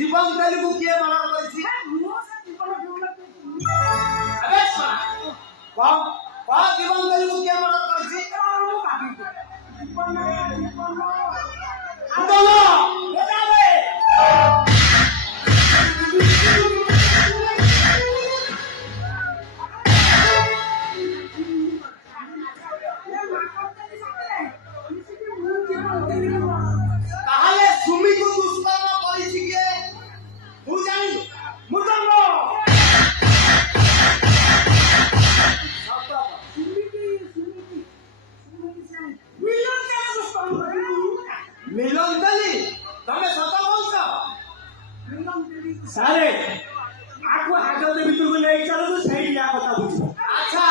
जीवन तेलुगु किए मना करछि अबे सुन कौन जीवन तेलुगु किए मना करछि बोलो बतावे ताहले सुमी को दुष्कर्म करिछि के तू जानि मुदंग मिलन दली तमे सत बोलछ सारे आको हाजते भितर को ले चलो तो सही या बता बुझ अच्छा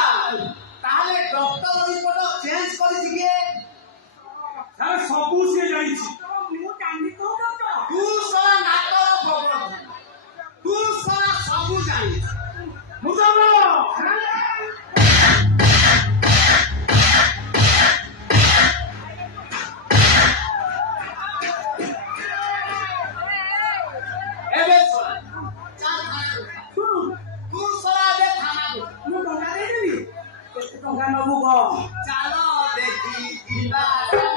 ताले डॉक्टर रिपोर्ट चेंज करिछि के सारे सबु से जानि छी मु जानि तो डॉक्टर तू सारा नाटर खबर तू सारा सबु जानि मुदंग चलो देखी